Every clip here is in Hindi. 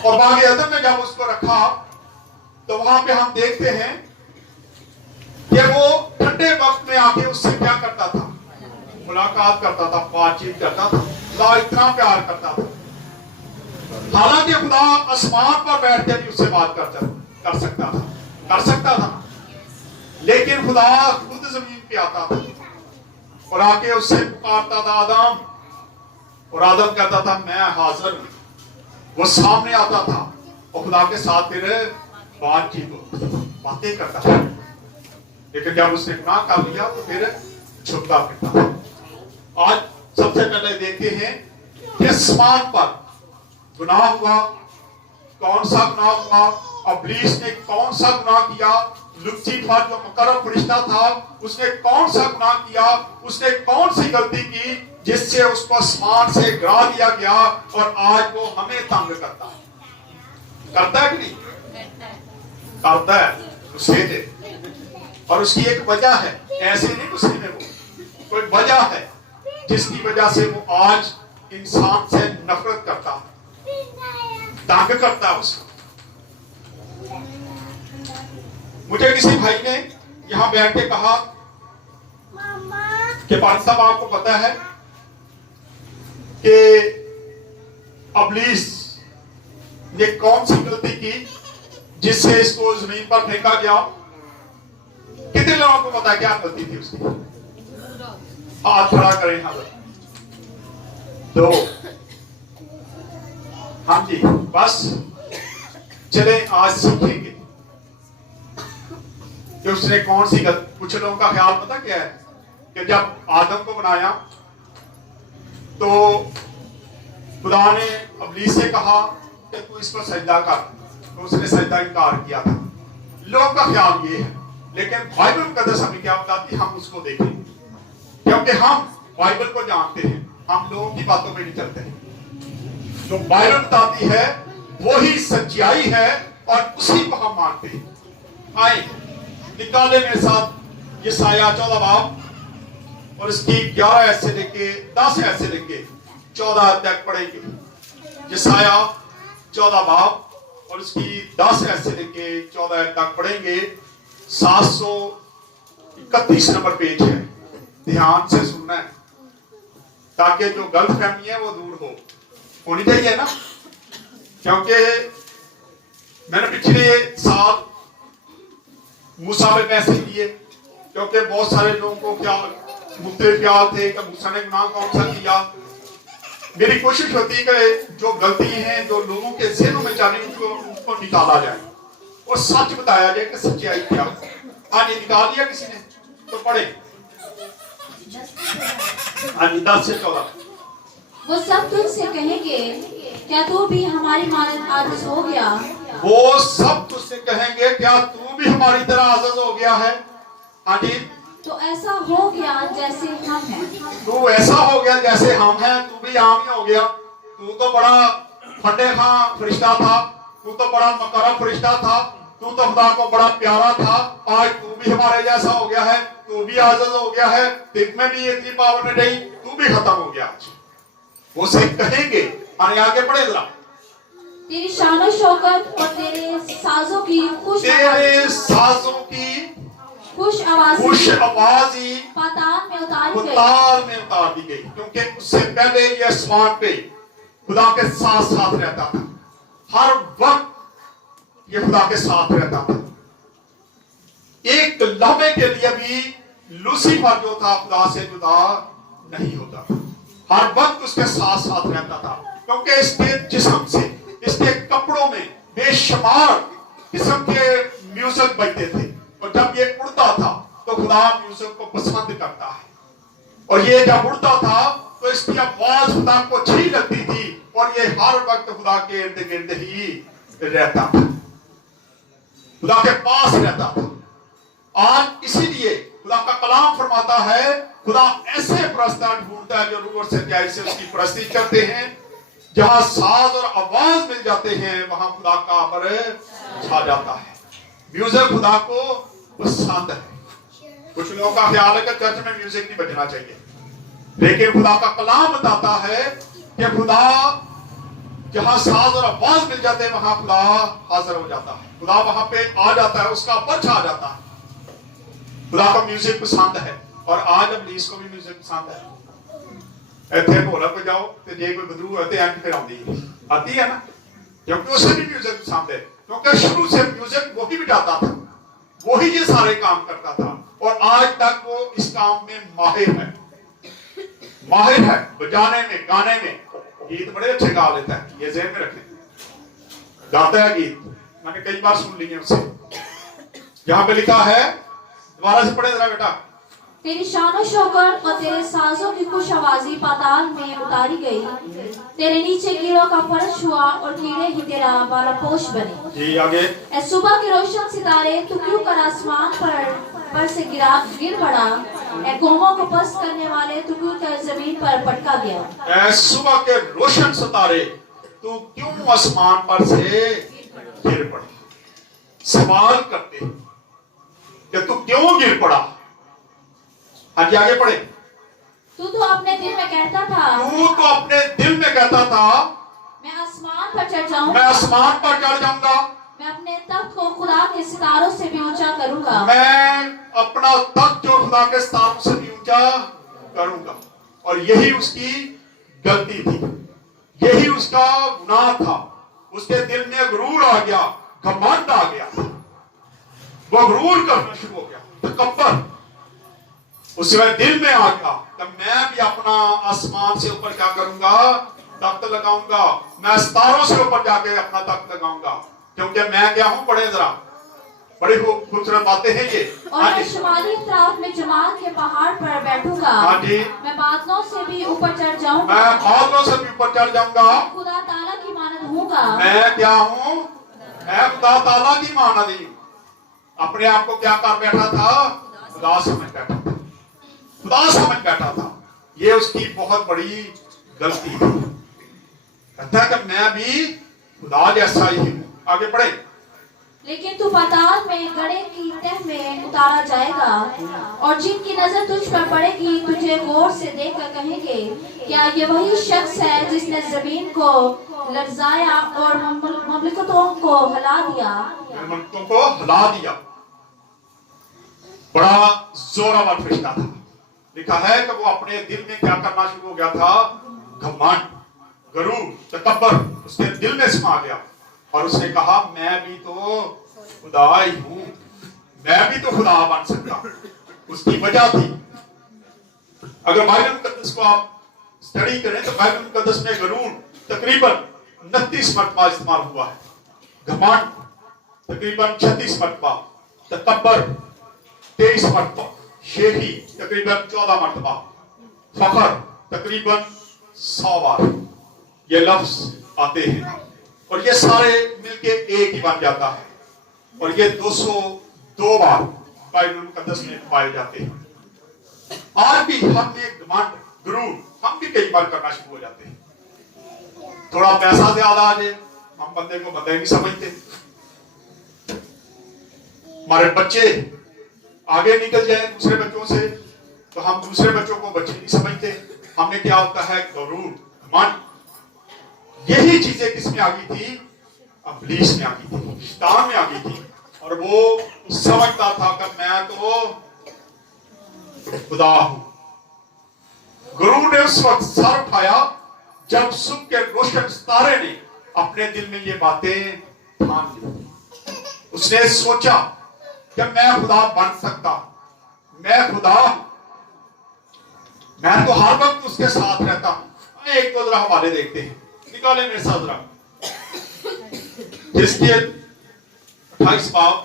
और बागे अदन में जब उसको रखा तो वहां पे हम देखते हैं कि वो ठंडे वक्त में आके उससे क्या करता था, मुलाकात करता था, बातचीत करता था। खुदा इतना प्यार करता था, हालांकि खुदा आसमान पर बैठ के भी उससे बात कर सकता था, लेकिन खुदा खुद जमीन पे आता था और आके उससे पुकारता था, आदम, और आदम कहता था मैं हाजिर हूं। वो सामने आता था और खुदा के साथ फिर बातें करता था। लेकिन जब उसने गुनाह कर लिया तो फिर छुपता फिरता था। आज सबसे पहले देखते हैं कि आसमान पर गुनाह हुआ। कौन सा गुनाह हुआ? इब्लीस ने कौन सा गुनाह किया? लूसीफर जो मुकर्रम फरिश्ता था, उसने कौन सा गुनाह किया? उसने कौन सी गलती की जिससे उसको आसमान से गिरा दिया गया और आज वो हमें तंग करता है? करता है कि नहीं? करता है, गुस्से से। और उसकी एक वजह है, ऐसे नहीं गुस्से में, वो कोई वजह है जिसकी वजह से वो आज इंसान से नफरत करता है, तंग करता है उसको। मुझे किसी भाई ने यहां बैठ के कहा कि पारिक साहब आपको पता है कि इब्लीस ने कौन सी गलती की जिससे इसको जमीन पर फेंका गया? कितने लोगों को पता है क्या गलती थी उसकी? हाथ खड़ा करें। यहां पर दो। हाँ जी, बस चले आज सीखेंगे कि उसने कौन सी गलती। कुछ लोगों का ख्याल पता क्या है कि जब आदम को बनाया तो खुदा ने इब्लीस से कहा कि तू इस पर सजदा कर, तो उसने सजदा इनकार किया था। लोगों का ख्याल ये है, लेकिन बाइबल मुकद्दस हमें क्या बताती, हम उसको देखेंगे, क्योंकि हम बाइबल को जानते हैं, हम लोगों की बातों में नहीं चलते हैं। जो बाइबल बताती है वही सच्चाई है और उसी को हम मानते हैं। आए निकाले मेरे साथ यशायाह 14 बाब और इसकी 11 से लेके 10 से लेके 14 तक पढ़ेंगे। यशायाह 14 बाब और इसकी 10 से लेके 14 तक पढ़ेंगे। 731 नंबर पेज है, ध्यान से सुनना है ताकि जो गलत फहमी है वो दूर होनी चाहिए ना। क्योंकि मैंने पिछले साल मूसा में पैसे दिए, क्योंकि बहुत सारे लोगों को क्या मुफ्ते ख्याल थे कि मूसा ने गुनाह कौन सा किया। मेरी कोशिश होती है कि जो गलती है जो लोगों के ज़हनों में जाने उसको निकाला जाए और सच बताया जाए कि सच्चाई क्या। आज निकाल दिया किसी ने तो पढ़े। आज 10 से 14। वो सब तुझसे कहेंगे क्या तू भी हमारी मानद आजिज़ हो गया? वो सब तुझसे कहेंगे क्या तू भी हमारी तरह आजिज़ हो गया है? हाँ जी, तो ऐसा हो गया जैसे हम हैं। तू ऐसा हो गया जैसे हम हैं, तू भी आम ही हो गया। तू तो बड़ा फटे खां फरिश्ता था, तू तो बड़ा मुकर्रम फरिश्ता था, तू तो खुदा को बड़ा प्यारा था। आज तू भी हमारे जैसा हो गया है, तू भी आजिज़ हो गया है, तेरे में भी इतनी पावर नहीं रही, तू भी खत्म हो गया आज। वो से कहेंगे, आगे पढ़े जरा। तेरी शान शौकत और तेरे साजों की खुश आवाज़ी पाताल में उतार दी गई, क्योंकि उससे पहले ये आसमान पे खुदा के साथ साथ रहता था। हर वक्त ये खुदा के साथ रहता था। एक लम्हे के लिए भी लूसीफर जो था खुदा से जुदा नहीं होता था, हर वक्त उसके साथ साथ रहता था। क्योंकि इसके जिस्म से, इसके कपड़ों में बेशुमार किस्म के म्यूजिक बजते थे, और जब ये उड़ता था तो खुदा म्यूजिक को पसंद करता है। और ये जब उड़ता था तो इसकी आवाज खुदा को अच्छी लगती थी, और ये हर वक्त खुदा के इर्द गिर्द ही रहता था, खुदा के पास रहता था। आज इसीलिए खुदा का कलाम फरमाता है, खुदा ऐसे परस्तार ढूंढता है जो रूह और सच्चाई से उसकी परस्ती करते हैं। जहां साज और आवाज मिल जाते हैं वहां खुदा का अमर छा जाता है। म्यूजिक खुदा को पसंद है। कुछ लोगों का ख्याल है कि चर्च में म्यूजिक नहीं बजना चाहिए, लेकिन खुदा का कलाम बताता है कि खुदा जहां साज और आवाज मिल जाते हैं वहां खुदा हाजिर हो जाता है, खुदा वहां पे आ जाता है, उसका पर्च आ जाता है। खुदा को म्यूजिक पसंद है और आज अबलीस को भी म्यूजिक पसंद है। ਇੱਥੇ ਢੋਲਕ पे जाओ तो जे कोई बदरू है तो एंड फिर आती है ना, क्योंकि उसे भी म्यूजिक पसंद है, क्योंकि शुरू से म्यूजिक वही बिठाता था, वही ये सारे काम करता था और आज तक वो इस काम में माहिर है, माहिर है बजाने में, गाने में। गीत बड़े अच्छे गा लेता है, ये ज़हन में रखें, गाता है गीत, मैंने कई बार सुन लिए उससे। यहाँ पे लिखा है, दोबारा से पढ़े जरा बेटा। तेरी शानो शौकत और तेरे साजों की खुश आवाजी पाताल में उतारी गई, तेरे नीचे कीड़ों का फर्श हुआ और कीड़े ही तेरा बालापोश बने। जी आगे। ए सुबह के रोशन सितारे तू क्यों कर आसमान पर से गिर पड़ा, ए कौमों को पस्त करने वाले तू क्यों कर जमीन पर पटका गया। ए सुबह के रोशन सितारे तू क्यों आसमान पर से गिर पड़ा। सवाल करते कि तू क्यों गिर पड़ा। हाँ जी आगे पढ़े। तू तो अपने दिल में कहता था, तू तो अपने दिल में कहता था मैं आसमान पर चढ़ जाऊंगा, मैं आसमान पर चढ़ जाऊंगा, मैं अपने तख्त को खुदा के सितारों से भी ऊंचा करूंगा, मैं अपना तख्त जो खुदा के सितारों से भी ऊंचा करूंगा। और यही उसकी गलती थी, यही उसका गुनाह था। उसके दिल में गुरूर आ गया, घमंड आ गया, वो गुरूर करना शुरू हो गया, तकब्बर उसके दिल में आ गया कि मैं भी अपना आसमान से ऊपर क्या करूंगा, तख्त लगाऊंगा, मैं सितारों से ऊपर जाके अपना तख्त लगाऊंगा, क्योंकि मैं क्या हूं। पढ़े जरा, बड़ी खूबसूरत बातें हैं ये। और मैं शुमाली इतराफ में जमात के पहाड़ पर बैठूंगा, हाँ जी, मैं बादलों से भी ऊपर चढ़ जाऊंगा, मैं बादलों से भी ऊपर चढ़ जाऊंगा, खुदा ताला की मानद हूँगा। मैं क्या हूँ, मैं खुदा ताला की मानद हूँ। अपने आप को क्या कर बैठा था, खुदा समझ बैठा था, खुदा समझ बैठा था। ये उसकी बहुत बड़ी गलती थी। कहता है कि मैं भी खुदा जैसा ही हूँ। आगे पढ़े। लेकिन तू पाताल में गड़े की तह में उतारा जाएगा और जिनकी नजर तुझ पर पड़ेगी तुझे गौर से देखकर कहेंगे, क्या ये वही शख्स है जिसने जमीन को लर्जाया और ममलिकतों को हिला दिया। ममलिकतों को हिला दिया। बड़ा जोरावर फरिश्ता था। लिखा है कि वो अपने दिल में क्या करना शुरू हो गया था, घमंड, गरूर, तकब्बर उसके दिल में समा गया और उसने कहा मैं भी तो खुदा ही हूं, मैं भी तो खुदा बन सकता। उसकी वजह थी, अगर बाइबल मुकद्दस को आप स्टडी करें तो बाइबल मुकद्दस में गरूर तकरीबन 29 मरतबा इस्तेमाल हुआ है, घमंड तकरीबन 36 मरतबा, तकब्बर 23 मरतबा, शेखी तकरीबन 14 मरतबा, फखर तकरीबन 100 बार ये लफ्ज आते हैं और ये सारे मिलके एक ही बन जाता है और ये 202 बार बाइबल मुकद्दस में पाए जाते हैं। आज भी हमने घमंड, गुरूर हम भी कई बार करना शुरू हो जाते हैं। थोड़ा पैसा ज्यादा आ जाए हम बंदे को बंदे नहीं समझते, हमारे बच्चे आगे निकल जाए दूसरे बच्चों से तो हम दूसरे बच्चों को बच्चे नहीं समझते। हमने क्या होता है, गरूर, घमंड। यही चीजें किसमें आ गई थी, इब्लीस में आ गई थी, शैतान में आ गई थी और वो समझता था कि मैं तो खुदा हूं। गुरूर ने उस वक्त सर उठाया जब सुबह के रोशन सितारे ने अपने दिल में ये बातें ठान ली। उसने सोचा कि मैं खुदा बन सकता, मैं खुदा, मैं तो हर वक्त उसके साथ रहता हूं। एक तो जरा हवाले देखते हैं, निकाले मेरे साथ जरा, जिसके 28 बाब,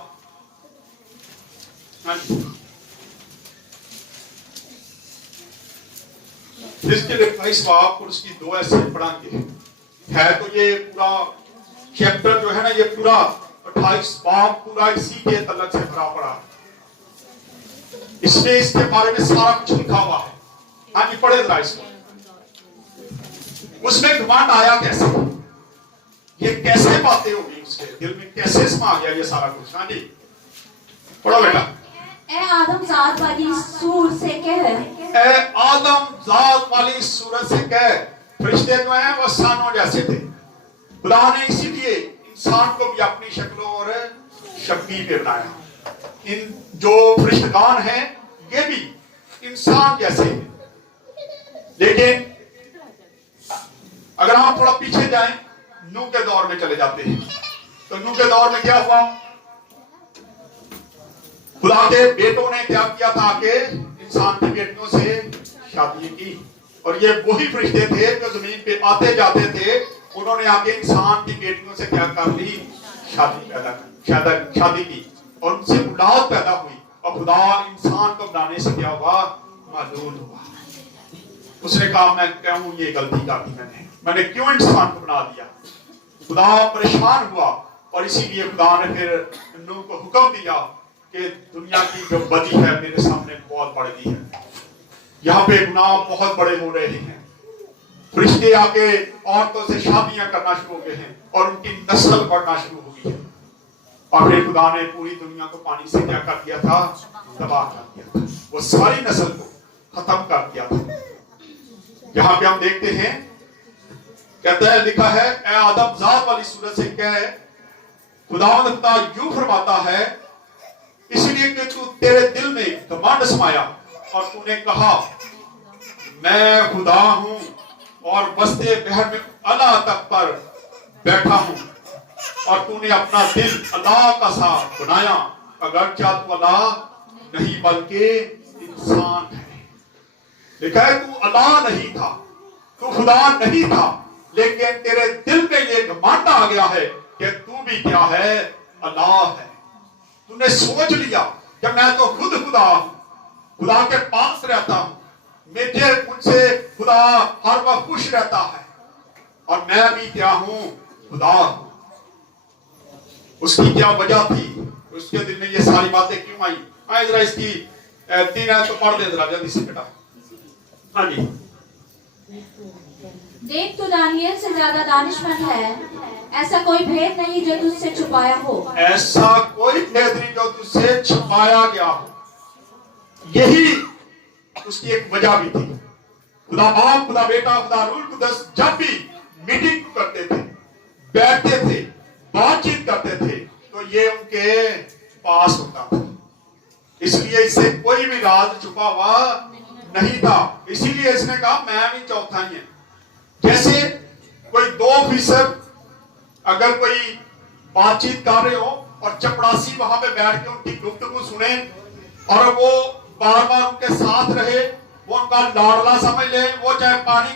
जिसके 28 बाब और उसकी 2 ऐसे पढ़ाएंगे है। तो ये पूरा चैप्टर जो है ना, ये पूरा 28 बाब पूरा इसी के तलक से भरा पड़ा, इसमें इसके बारे में सारा कुछ लिखा हुआ है। हाँ जी पढ़े जरा इसको। उसमें घमंड आया कैसे, ये कैसे बातें होगी उसके दिल में, कैसे समा गया ये सारा कुछ। हाँ जी पढ़ो बेटा। ए आदम जात वाली सूर से कह, ए आदम जात वाली सूरत से कह। फरिश्ते जो हैं वो सानों जैसे थे, खुदा ने इसीलिए इंसान को भी अपनी शक्ल और शक्ति पे बनाया। इन जो फरिश्तेगान हैं ये भी इंसान जैसे हैं, लेकिन अगर आप थोड़ा पीछे जाएं, नूह के दौर में चले जाते हैं, तो नूह के दौर में क्या हुआ? खुदा के बेटों ने क्या किया था कि इंसान की बेटियों से शादी की, और ये वही फरिश्ते थे जो जमीन पे आते जाते थे, उन्होंने आके इंसान की बेटियों से क्या कर ली? शादी की, और उनसे औलाद पैदा हुई, और खुदा इंसान को बनाने से क्या हुआ? मालूम हुआ। उसने कहा मैं क्यों ये गलती कर दी, मैंने क्यों इंसान को बना दिया? खुदा परेशान हुआ, और इसीलिए खुदा ने फिर नूह को हुक्म दिया कि दुनिया की जो बदी है मेरे सामने बहुत बढ़ गई है, यहाँ पे गुनाह बहुत बड़े हो रहे हैं, फरिश्ते आके औरतों से शादियां करना शुरू हो गए हैं, और उनकी नस्ल बढ़ना शुरू हो गई है। और फिर खुदा ने पूरी दुनिया को पानी से क्या कर दिया था? तबाह कर दिया था, वो सारी नस्ल को खत्म कर दिया था। यहाँ पे हम देखते हैं, कहता है, लिखा है, ए आदम जात वाली सूरत से कह, खुदा यूं फरमाता है, इसलिए कि तू तेरे दिल में घमंड समाया और तूने कहा मैं खुदा हूं और बस्ते बहर में अल्लाह तक पर बैठा हूं, और तूने अपना दिल अल्लाह का सा बनाया, अगर क्या तू अल्लाह नहीं बल्कि इंसान है। लिखा है तू अल्लाह नहीं था, तू खुदा नहीं था, लेकिन तेरे दिल में ये घमंड आ गया है कि तू भी क्या है? अल्लाह है। तूने सोच लिया कि मैं तो खुद खुदा हूं, खुदा के पास रहता हूं, मुझे मुझसे खुदा हर वक्त खुश रहता है, और मैं भी क्या हूं? खुदा हूं। उसकी क्या वजह थी? उसके दिल में ये सारी बातें क्यों आई? आए जरा इसकी 3 आयत तो पढ़ दे जरा जल्दी से बेटा। हाँ जी। देख तू दानियल से ज्यादा दानिशमंद है, ऐसा कोई भेद नहीं जो तुझसे छुपाया हो। ऐसा कोई भेद नहीं जो तुझसे छुपाया गया हो। यही उसकी एक वजह भी थी। खुदा बाप, खुदा बेटा, खुदा रूह कुदस जब भी मीटिंग करते थे, बैठते थे, बातचीत करते थे, तो ये उनके पास होता था। इसलिए इससे कोई भी राज छुपा हुआ नहीं था। इसीलिए इसने कहा मैं भी चौथा ही है। जैसे कोई 2% अगर कोई बातचीत कर रहे हो और चपड़ासी वहां पे बैठ के उनकी गुफ्तगू सुने और वो बार बार उनके साथ रहे, वो उनका लाडला समझ ले, वो चाहे पानी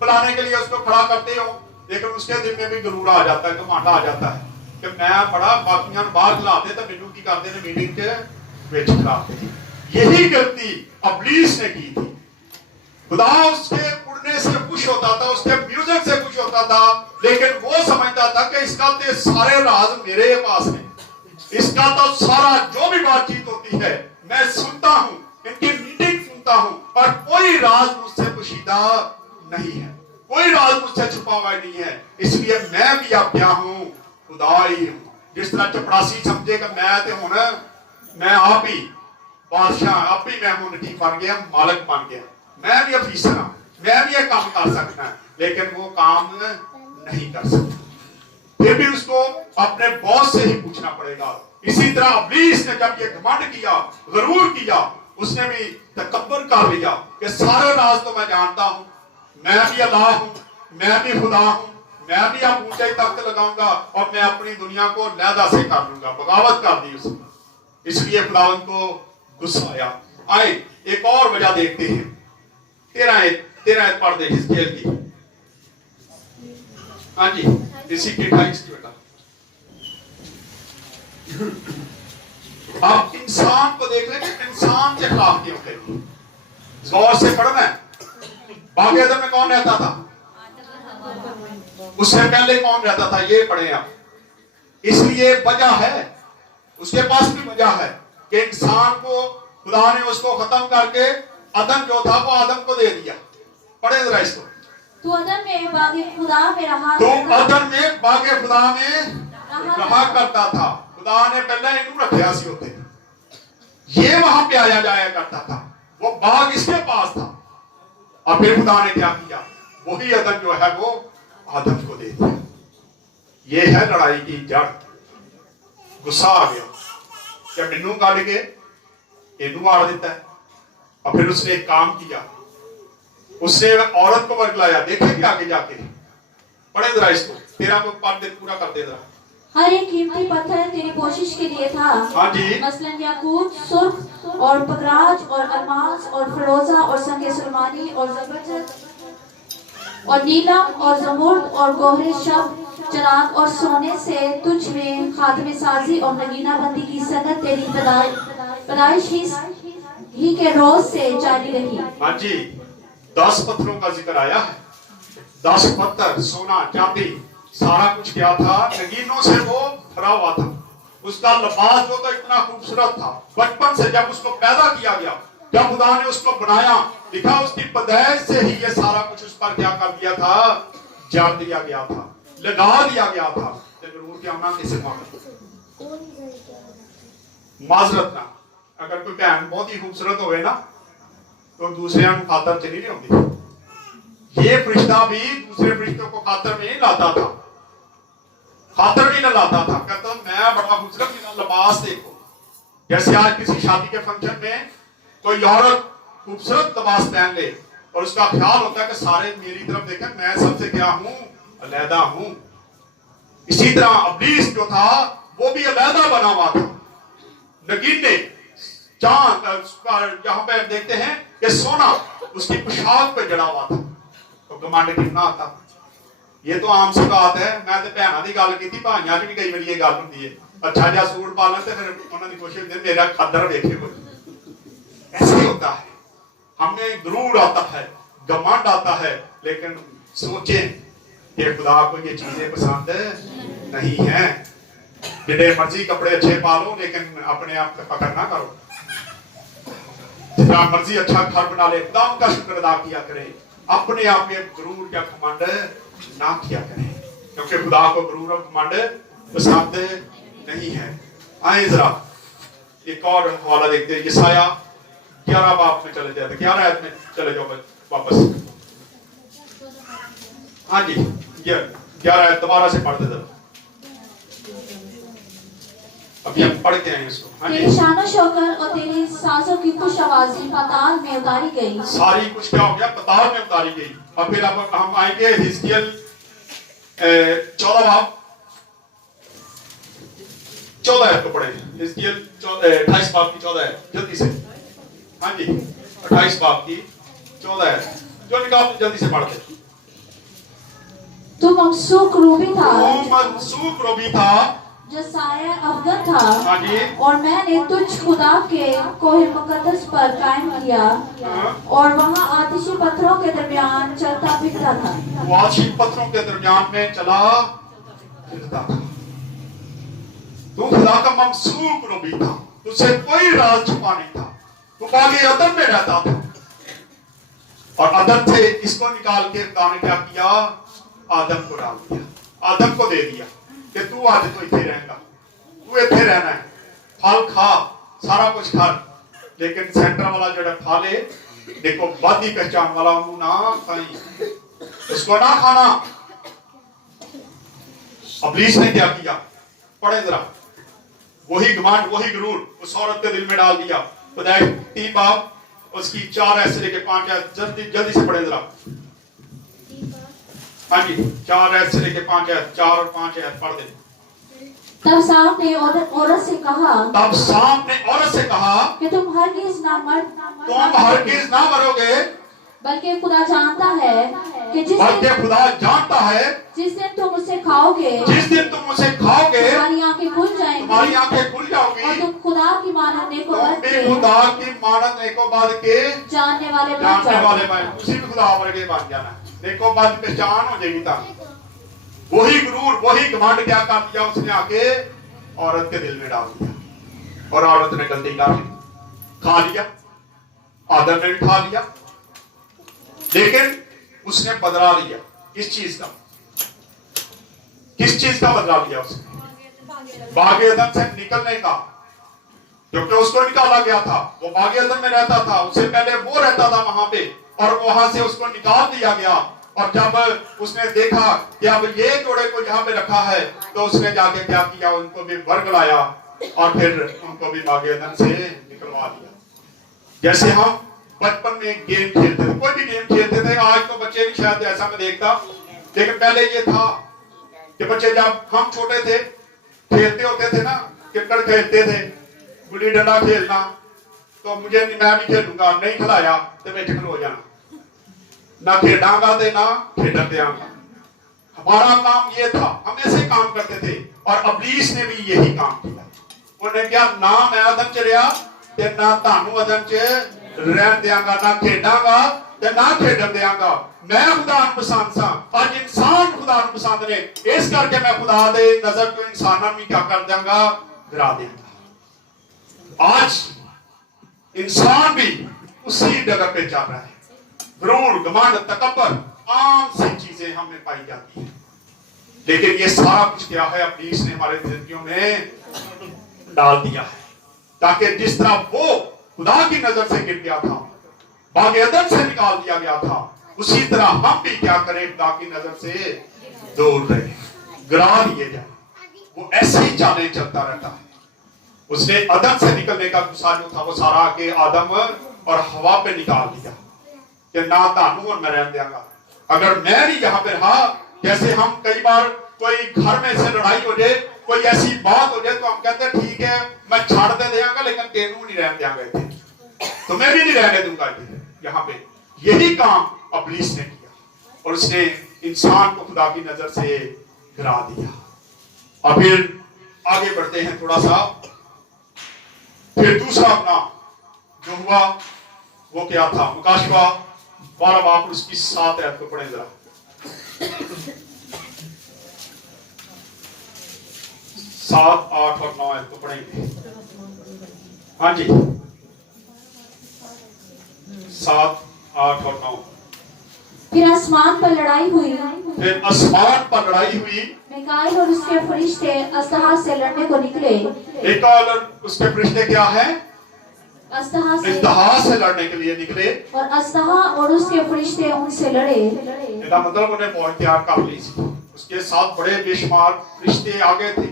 पिलाने के लिए उसको खड़ा करते हो, लेकिन उसके दिल में भी गुरूर आ जाता है, घमंड आ जाता है कि मैं बड़ा बाकियां बाहर खिलाते तो मैनू की करते ने मीटिंग के विच खिलाते। यही गलती इब्लीस ने की थी। खुदा उसके उड़ने से खुश होता था, उसके म्यूजिक से खुश होता था, लेकिन वो समझता था कि इसका तो सारे राज मेरे पास है, इसका तो सारा जो भी बातचीत होती है मैं सुनता हूं, इनकी मीटिंग सुनता हूं, और कोई राज मुझसे पोशीदा नहीं है, कोई राज मुझसे छुपा हुआ नहीं है। इसलिए मैं भी अब क्या हूं? खुदा ही हूं। जिस तरह चपड़ासी समझे कि मैं आप ही बादशाह, आप ही मैं हूं, नटीक बन गया, मालिक बन गया, मैं भी अफीसर हूं, मैं भी ये काम कर सकता है, लेकिन वो काम नहीं कर सकता। फिर भी उसको अपने बॉस से ही पूछना पड़ेगा। इसी तरह इब्लीस ने जब ये घमंड किया, गरूर किया, उसने भी तकब्बुर कर लिया कि सारे राज तो मैं जानता हूं, मैं भी अल्लाह हूं, मैं भी खुदा हूं, मैं भी अब ऊंचाई तख्त लगाऊंगा और मैं अपनी दुनिया को लहदा से कर लूंगा। बगावत कर दी उसने, इसलिए खुदावंद को गुस्सा आया। आए एक और वजह देखते हैं। 13 पढ़ दे हिजकिय्याह की। हाँ जी, इसी की 28 की बेटा। आप इंसान को देख लेंगे, इंसान के खिलाफ क्यों थे? गौर से पढ़ना है। बाकी आदम में कौन रहता था? उससे पहले कौन रहता था? ये पढ़े आप। इसलिए वजह है, उसके पास भी वजह है कि इंसान को खुदा ने उसको खत्म करके आदम जो था वो आदम को दे दिया। पढ़े जरा इसको। तू आदम में बागे खुदा में रहा, तो आदम में बागे खुदा में रहा करता था। खुदा ने पहले इन्हू रखा सी होते, ये वहां पे आया जाया करता था, वो बाग इसके पास था। और फिर खुदा ने क्या किया? वही आदम जो है वो आदम को दे दिया। ये है लड़ाई की जड़। गुस्सा आ गया क्या मैनू कट के इनू मार देता है। और फिर उसने एक काम किया, उसने औरत को वर्गलाया। देखेंगे आगे जाके, पढ़े जरा इसको, तेरा को पाठ दे पूरा कर दे जरा। हर एक कीमती पत्थर तेरी कोशिश के लिए था। हाँ जी। मसलन याकूत, सुर्ख और पगराज और अलमास और फरोजा और संगे सुलमानी और जबरदस्त और नीलम और जमुर्द और गोहरे शब चराग और सोने से तुझ में खातमे साजी और नगीना बंदी की सनत तेरी पैदाइश ही के रोज से जारी रही। हाँ जी, 10 पत्थरों का जिक्र आया है। 10 पत्थर, सोना चांदी सारा कुछ क्या था, नगीनों से वो भरा हुआ था। उसका लिबास जो तो इतना खूबसूरत था। बचपन से जब उसको पैदा किया गया, जब खुदा ने उसको बनाया, लिखा उसकी पैदाइश से ही ये सारा कुछ उस पर क्या कर दिया था, जड़ दिया गया था, लगा दिया गया था। जरूर क्या होना किसे माजरत ना, अगर कोई बहन बहुत ही खूबसूरत होवे ना तो दूसरे खातर चली नहीं होती। ये फरिश्ता भी दूसरे फरिश्तों को खातर नहीं लाता था, खातर नहीं लाता था। कहता मैं बड़ा खूबसूरत, मेरा लिबास देखो। जैसे आज किसी शादी के फंक्शन में कोई औरत खूबसूरत लिबास पहन ले और उसका ख्याल होता है कि सारे मेरी तरफ देखें, मैं सबसे क्या हूं, अलहदा हूं। इसी तरह इब्लीस जो था वो भी अलहदा बना हुआ था। नगीने चांद जहां पे देखते हैं कि सोना उसकी पोशाक पे जड़ा हुआ था, तो घमंड कितना आता। ये तो आम सी बात है। मैं तो भैनों की गल की, भाइयों की भी कई बार ये गल होती है, अच्छा जा सूट पा लें तो फिर उन्होंने कोशिश होती है मेरा खदर देखे कोई। ऐसे ही होता है, हमें गुरूर आता है, घमंड आता है, लेकिन सोचें कि खुदा को ये चीजें पसंद नहीं है। जितने मर्जी कपड़े अच्छे पा लो, लेकिन अपने आप पे पकड़ ना करो। जितना मर्जी अच्छा घर बना ले, खुदा का शुक्र अदा किया करें, अपने आप में गुरूर या घमंड ना किया करें, क्योंकि खुदा को गुरूर और घमंड पसंद नहीं है। आए जरा एक और हवाला देखते हैं, यशाया 11 बाब में चले जाते, 11 आयत में चले जाओ वापस। हाँ जी, 11 आयत दोबारा से पढ़ दे जरा, अभी हम पढ़ के आए इसको। हाँ तेरी शानो शौकत और तेरी साजों की खुश आवाज़ी पाताल में उतारी गई। सारी कुछ क्या हो गया, पाताल में उतारी गई। और फिर अब हम आएंगे हिजकिय्याह 14 आयत को पढ़ेंगे। हिजकिय्याह 28 बाब की 14 आयत जल्दी से। हाँ जी, 28 बाब की 14 आयत जो निकाल जल्दी से पढ़ते। तू ममसूक रूबी था, मनसूख रोबी था, जो साया अफगन था। हाँ जी। और मैंने तुझ खुदा के कोहे मुकद्दस पर कायम किया, और वहाँ आतिशी पत्थरों के दरमियान चलता फिरता था। वो आतिशी पत्थरों के दरमियान में चला फिरता था। तू खुदा का ममसूक रोबी था, तुझसे कोई राज छुपा नहीं था, तू बागे अदम में रहता था। और अदम से इसको निकाल के खुदा ने क्या किया, आदम को डाल दिया, आदम को दे दिया कि तू आज तो इथे रहेगा, तू इथे रहना है, फल खा, सारा कुछ खा, लेकिन सेंटर वाला जो फल है देखो, बादी पहचान वाला ना खाई, उसको ना खाना। इब्लीस ने क्या किया, पढ़े जरा, वही घमंड, वही गुरूर उस औरत के दिल में डाल दिया। खुदा 3 बाब उसकी 4 ऐसे लेके 5 आयत जल्दी से पढ़े जरा। हाँ जी, 4 ऐसे लेके 5 आयत, 4 और 5 आयत पढ़ दे। तब सांप ने औरत से कहा, तब सांप ने औरत से कहा कि तुम हरगिज ना मरोगे, बल्कि खुदा जानता है कि जिस दिन तुम उसे खाओगे, तुम्हारी आंखें खुल जाएंगी, और तुम खुदा की मानत नेको जानने वाले बन उसी में खुदा वर्गे बन जाना, नेको बद पहचान हो जाएगी। तब वही गुरूर, वही घमंड क्या कर दिया, उसने आके औरत के दिल में डाल दिया, और औरत ने गलती कर ली, खा लिया, आदम ने भी खा लिया, लेकिन उसने बदला लिया। किस चीज का बदला लिया उसने? बागे अदम से निकलने का, क्योंकि उसको निकाला गया था, वो बागे अदम में रहता था, उससे पहले वो रहता था वहां पे, और वहां से उसको निकाल दिया गया, और जब उसने देखा कि अब ये जोड़े को यहाँ पे रखा है, तो उसने जाके क्या किया, उनको भी वर्ग लाया और फिर उनको भी बागे अदन से निकलवा दिया। जैसे हम बचपन में गेम खेलते थे, कोई भी गेम खेलते थे, आज तो बच्चे भी शायद ऐसा मैं देखता, लेकिन पहले ये था कि बच्चे जब हम छोटे थे खेलते होते थे ना, क्रिकेट खेलते थे, गुल्ली डंडा खेलना, तो मैं भी खेलूंगा, नहीं खिलाया तो मैं खलो जाना, ना खेडांगा ते ना खेडन देंगा। हमारा काम ये था, हम ऐसे काम करते थे, और इब्लीस ने भी यही काम किया। उन्हें क्या, ना मैं अदन च रहा ते ना तानू अदन च रहन देंगा, ना खेडांगा ते ना खेडन देंगा। मैं खुदा पसंद सा, आज इंसान खुदा पसंद ने, इस करके मैं खुदा दे नजर तो इंसाना भी क्या कर देंगा, गिरा देंगा। आज इंसान भी उसी जगह पे चल रहा है। गुरूर, घमंड, तकब्बर, आम सी चीजें हमें पाई जाती है, लेकिन ये सारा कुछ क्या है, इब्लीस ने हमारे जिंदगियों में डाल दिया है, ताकि जिस तरह वो खुदा की नजर से गिर गया था, बागे अदन से निकाल दिया गया था, उसी तरह हम भी क्या करें, खुदा की नजर से दूर रहे, गिरा दिए जाए। वो ऐसे ही चालें चलता रहता है। उसने अदन से निकलने का गुस्सा जो था वो सारा के आदम और हवा पे निकाल दिया कि ना तानू और मैं रहने देंगा। अगर मैं भी यहाँ पे रहा, जैसे हम कई बार कोई घर में से लड़ाई हो जाए, कोई ऐसी बात हो जाए, तो हम कहते हैं ठीक है मैं छाड़ दे देंगा, लेकिन तेनू नहीं रहने देंगे, तुम्हें भी नहीं रहने दूंगा यहाँ पे। यही काम इब्लीस ने किया, और उसने इंसान को खुदा की नजर से गिरा दिया। और फिर आगे बढ़ते हैं थोड़ा सा। फिर दूसरा अपना जो हुआ वो क्या था, मुकाशवा 12 बाप उसकी 7 आयत को पढ़े जरा। 7, 8 और 9 आयत को पढ़ेंगे। हाँ जी, 7, 8 और 9। फिर आसमान पर लड़ाई हुई, फिर आसमान पर लड़ाई हुई, मिकाएल और उसके फरिश्ते अस्तहा से लड़ने को निकले। मिकाएल और उसके फरिश्ते क्या है, अस्तहा से लड़ने के लिए निकले, और अस्तहा और उसके फरिश्ते उनसे लड़े। इसका मतलब उन्हें फौज तैयार कर ली थी। उसके साथ बड़े बेशुमार फरिश्ते आ गए थे,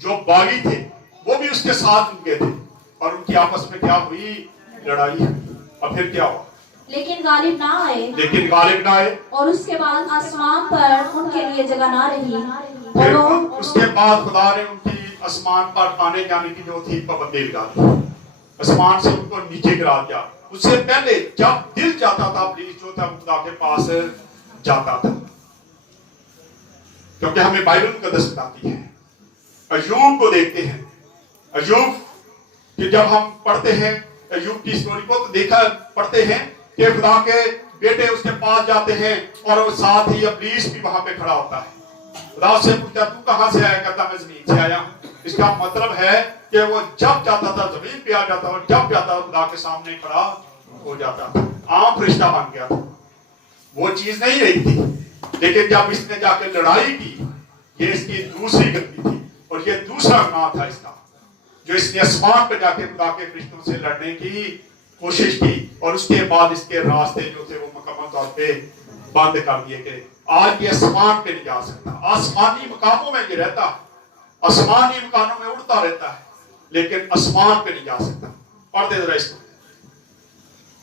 जो बागी थे, वो भी उसके साथ गए थे, और उनकी आपस में क्या हुई, लड़ाई हुई। और फिर क्या हुआ, लेकिन गालिब ना आए, और उसके बाद आसमान पर उनके लिए जगह ना रही। फिर उसके बाद खुदा ने उनकी आसमान पर आने जाने की जो थी पाबंदी लगा दी, आसमान से उनको नीचे गिरा दिया। उससे पहले जब दिल जाता था, इब्लीस जो था खुदा के पास जाता था, क्योंकि हमें बाइबल मुकद्दस बताती है। अय्यूब को देखते हैं, अय्यूब कि जब हम पढ़ते हैं अय्यूब की स्टोरी को, तो देखा पढ़ते हैं कि खुदा के बेटे उसके पास जाते हैं, और साथ ही इब्लीस भी वहां पे खड़ा होता है। खुदा उससे पूछता, तू कहां से आया? कहता, मैं जमीन से आया हूं। इसका मतलब है कि वो जब जाता था जमीन पे आ जाता, और जब जाता खुदा के सामने खड़ा हो जाता था, आम फरिश्ता बन गया था। वो चीज नहीं रही थी, लेकिन जब इसने जाकर लड़ाई की, ये इसकी दूसरी गलती थी, और ये दूसरा गुनाह था इसका, जो इसने आसमान पे जाके खुदा के फरिश्तों से लड़ने की कोशिश की, और उसके बाद इसके रास्ते जो थे वो मुकम्मल तौर पे बंद कर दिए गए। आज ये आसमान पे नहीं जा सकता, आसमानी मकामों में ये रहता, आसमानी मकानों में उड़ता रहता है, लेकिन आसमान पे नहीं जा सकता। पढ़ते जरा इसको।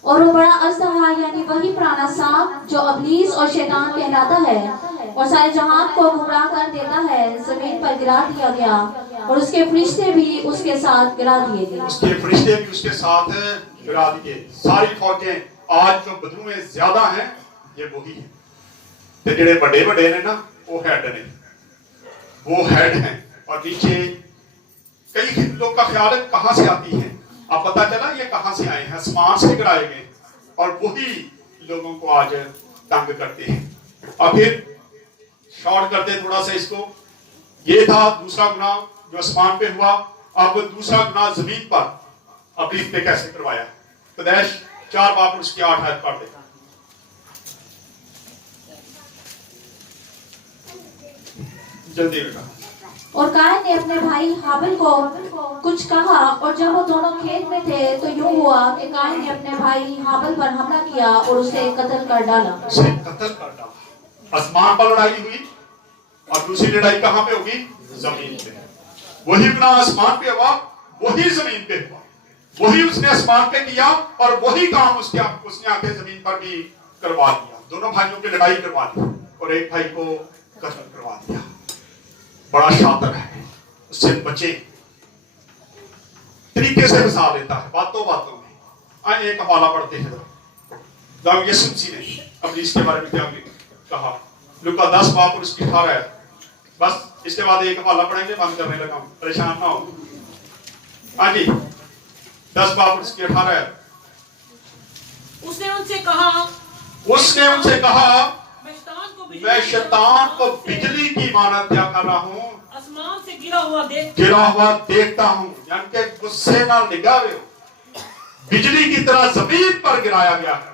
और वो बड़ा अजदहा यानी वही पुराना सांप जो इब्लीस और शैतान कहलाता है और सारे जहान को गुमराह कर देता है, जमीन पर गिरा दिया गया, और उसके फरिश्ते भी उसके साथ गिरा दिए गए। उसके फरिश्ते भी उसके साथ गिरा दिए। सारी फौजें आज जो बदलू में ज्यादा हैं, ये वही है। तो जेडे बड़े बड़े ने ना, वो हेड ने, वो हेड हैं, और नीचे कई लोग का ख्याल है कहां से आती है। अब पता चला ये कहां से आए हैं, आसमान से गिराए गए, और वही लोगों को आज तंग करते हैं। और फिर शॉर्ट करते थोड़ा सा इसको। ये था दूसरा गुनाह जो आसमान पे हुआ। अब दूसरा गुनाह जमीन पर इब्लीस ने कैसे करवाया। कदैश 4 बाप उसकी 8 आयत पढ़ दे जल्दी बेटा। और कायन ने अपने भाई हाबिल को कुछ कहा, और जब वो दोनों खेत में थे तो यूं हुआ कि कायन ने अपने भाई हाबिल पर हमला किया और उसे कत्ल कर डाला। आसमान पर लड़ाई हुई और दूसरी लड़ाई कहां पे होगी? जमीन पे। वही गुनाह आसमान पे हुआ, वही जमीन पे हुआ। वही उसने आसमान पे किया और वही काम उसने आके जमीन पर भी करवा दिया। दोनों भाइयों की लड़ाई करवा दी और एक भाई को कत्ल करवा दिया। बड़ा शातिर है, उससे बचे। तरीके से बसा लेता है बातों बातों में। आइए एक हवाला पढ़ते हैं। दाऊद यीशु मसीह ने अपनी इसके बारे में क्या कहा? लूका 10 बाब और उसकी 18 है। बस इसके बाद एक हवाला पढ़ेंगे, बंद करने लगा हूं, परेशान ना हो। हाँ जी, 10 बाब और उसकी 18 है। उसने उनसे कहा, मैं शैतान को बिजली की मानत क्या कर रहा हूँ, आसमान से गिरा हुआ देखता हूँ। यानी कि गुस्से ना निगाहे हो, बिजली की तरह जमीन पर गिराया गया है,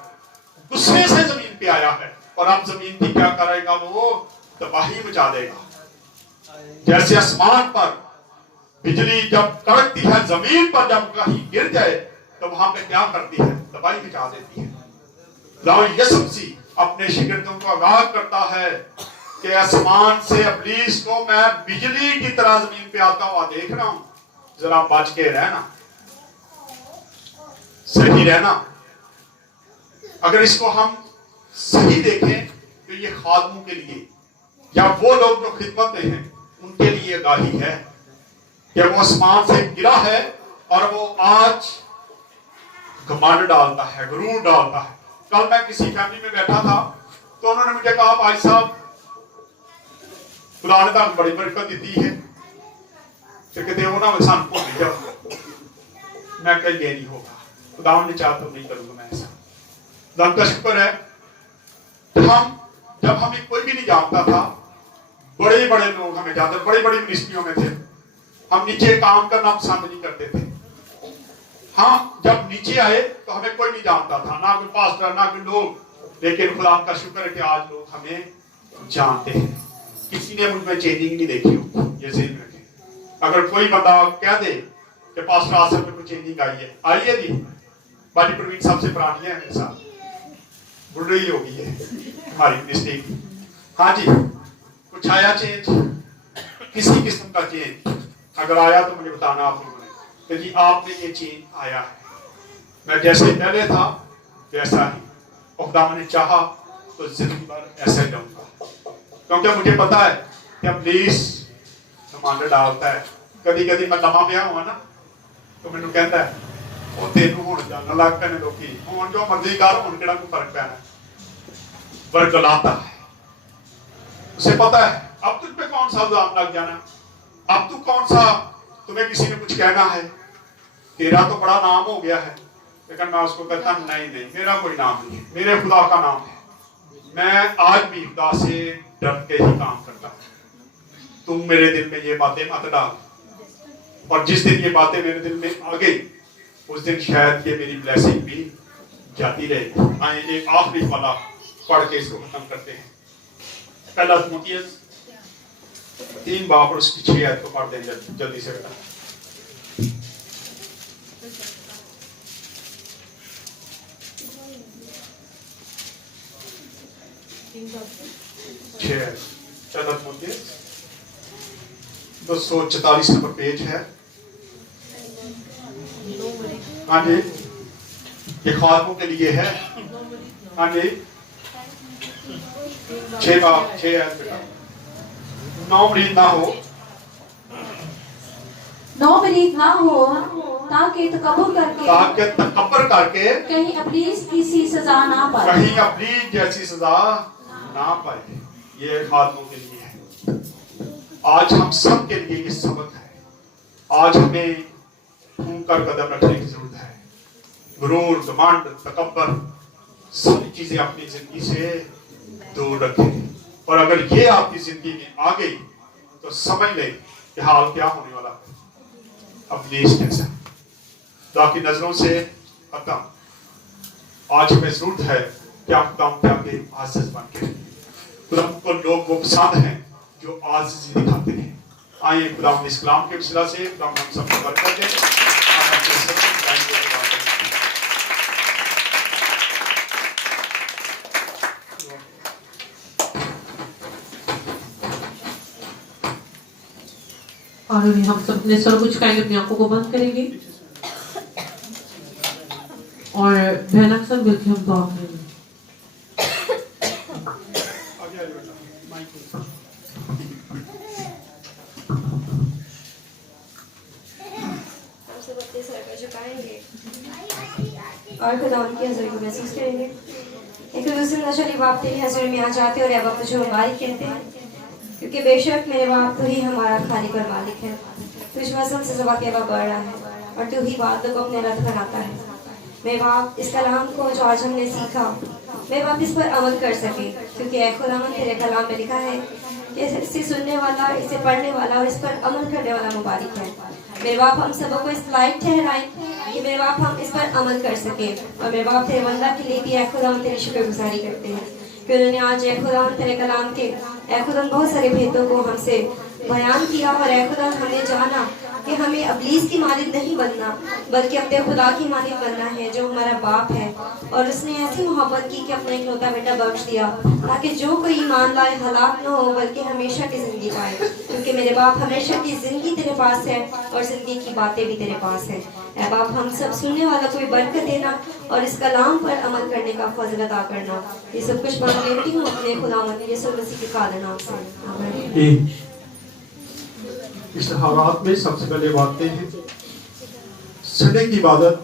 गुस्से से जमीन पे आया है। और अब जमीन की क्या करेगा? वो तबाही मचा देगा। जैसे आसमान पर बिजली जब कड़कती है, जमीन पर जब कहीं गिर जाए तो वहां पे क्या करती है? तबाही मचा देती है। दाऊद यीशु मसीह अपने शिगिर्दों को आगाह करता है कि आसमान से इब्लीस को मैं बिजली की तरह जमीन पे आता हुआ देख रहा हूं, जरा बच के रहना, सही रहना। अगर इसको हम सही देखें तो ये खादमों के लिए या वो लोग जो खिदमत में हैं उनके लिए आगाही है कि वो आसमान से गिरा है और वो आज घमंड डालता है, गुरूर डालता है। कल मैं किसी फैमिली में बैठा था तो उन्होंने मुझे कहा, भाई साहब खुदा ने तो बड़ी बरकत दी है, तो कहते हो ना इंसान को नहीं जाओ। मैं कह ये नहीं होगा, खुदा ने चाहा तो नहीं करूंगा मैं ऐसा। खुदा का शुक्र है जब हमें कोई भी नहीं जानता था, बड़े बड़े लोग हमें जानते, बड़ी बड़ी मिनिस्ट्रियों में थे, हम नीचे काम करना पसंद नहीं करते थे। हाँ, जब नीचे आए तो हमें कोई नहीं जानता था, ना कोई पास्टर ना कोई लोग। लेकिन खुदा का शुक्र है कि आज लोग हमें जानते हैं। किसी ने मुझ में चेंजिंग नहीं देखी हो, ये ज़हन रखें। अगर कोई बंदा कह दे कि पास्टर आसम में कोई चेंजिंग आई है जी, बाली प्रवीण साहब से पुरानी है मेरे साथ, बुढ़ी हो गई है हमारी मिस्टेक। हाँ जी, कुछ आया चेंज, किसी किस्म का चेंज अगर आया तो मुझे बताना आप लोगों ने कि जी आपने ये चेंज आया है। मैं जैसे पहले था वैसा ही, और खुदा ने चाहा तो जिंदगी भर ऐसा ही रहूंगा, क्योंकि मुझे पता है कि इब्लीस कमांडर डालता है। कभी कभी मैं लम्हा पिया हुआ ना तो मैंने कहता है वो तेनू हुण जानन लग पे ने लोकी, हुण जो मर्जी कर, हुण केड़ा कोई फर्क पैना, बरगलाता है। उसे पता है अब तुझ पे कौन सा इल्जाम लग जाना, अब तू कौन सा, तुम्हें किसी ने कुछ कहना है, तेरा तो बड़ा नाम हो गया है। लेकिन मैं उसको कहता नहीं नहीं, मेरा कोई नाम नहीं है, मेरे खुदा का नाम है। मैं आज भी खुदा से डर के ही काम करता हूँ। तुम मेरे दिल में ये बातें मत डाल, और जिस दिन ये बातें मेरे दिल में आ गई उस दिन शायद ये मेरी ब्लेसिंग भी जाती रहेगी। आइए एक आखिरी वाला पढ़ के इसको खत्म करते हैं। पहला तिमुथियुस 3 बाब और उसकी 6 आयत को पढ़ दें जल्दी से बेटा। पहला तिमुथियुस 244 नंबर पेज है। हाँ जी, ये खातमों के लिए है। हाँ जी, 6 बाब 6 आयत बेटा। 9 मरीज ना हो, ताकि तकब्बुर करके कहीं इब्लीस की सी सजा ना पाए, कहीं इब्लीस जैसी सजा ना पाए। ये खातमों के लिए है। आज हम सब के लिए ये सबक है। आज हमें फूंक कर कदम रखने की जरूरत है। गुरूर, घमंड, तकब्बुर, सारी चीजें अपनी जिंदगी से दूर रखें। और अगर ये आपकी जिंदगी में आ गई तो समझ लें कि हाल क्या होने वाला है। इब्लीस कैसा, खुदा की नजरों से खत्म। आज हमें जरूरत है कि हम खुदा के आजिज़ बन के, खुदा को लोग वो पसंद हैं जो आजिज़ी दिखाते हैं। आइए खुदा इस कलाम के वसीला से खुदा हम सबको बरकत दे। और हम सब अपने सर को झुकाएंगे, अपनी आंखों को बंद करेंगे और भयानक सा मिलकर हम दुआ करेंगे। हम सब अपने सर को झुकाएंगे और खुदा उनकी हज़ूरी को महसूस करेंगे। एक दूसरे नशरी बाप तेरी हज़ूरी में आ जाते और अब आप तुझे मुबारक कहते हैं, क्योंकि बेशक मेरे बाप तू ही हमारा खालिक और मालिक है। तुझ वज़न से ज़बा के बढ़ रहा है और तू ही बातों को अपने रथ बनाता है। मेरे बाप इस कलाम को जो आज हमने सीखा, मेरे बाप इस पर अमल कर सके, क्योंकि ऐ खुदावंद तेरे कलाम में लिखा है कि इसे सुनने वाला, इसे पढ़ने वाला और इस पर अमल करने वाला मुबारक है। मेरे बाप हम सबों को इस लायक ठहराए कि मेरे बाप हम इस पर अमल कर सके। और मेरे बाप तेरे बंदा के लिए भी ऐ खुदावंद तेरी शुक्रगुजारी करते हैं कि उन्होंने आज ऐ खुदावंद तेरे कलाम के ऐ खुदावंद बहुत सारे भेदों को हमसे बयान किया। और ऐ खुदावंद हमने जाना कि हमें अबलीस की मालिक नहीं बनना, बल्कि अपने खुदा की मालिक बनना है जो हमारा बाप है। और उसने ऐसी मोहब्बत की कि अपना इकलौता बेटा बख्श दिया, ताकि जो कोई ईमान लाए हलाक न हो बल्कि हमेशा की जिंदगी पाए। क्योंकि मेरे बाप हमेशा की जिंदगी तेरे पास है और जिंदगी की बातें भी तेरे पास है। ऐ बाप हम सब सुनने वाला कोई बरकत देना और इस कलाम पर अमल करने का फजल अदा करना। ये सब कुछ मांग लेती हूँ अपने खुदावंद यीशु मसीह के काले नाम से, आमीन। इस हालात में सबसे पहले बातें हैं संडे की इबादत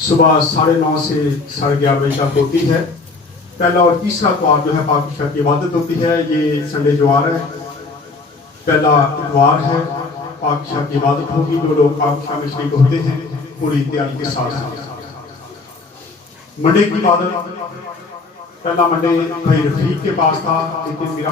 सुबह 9:30 से 11:30 बजे तक होती है। पहला और तीसरा इतवार जो है पाक की इबादत होती है। ये संडे इतवार है, पहला इतवार है, पाक की इबादत होगी। जो लोग पाक में शरीक होते हैं पूरी तैयारी के साथ। मंडे की इबादत पहला मंडे भाई रफीक के पास था, लेकिन मेरा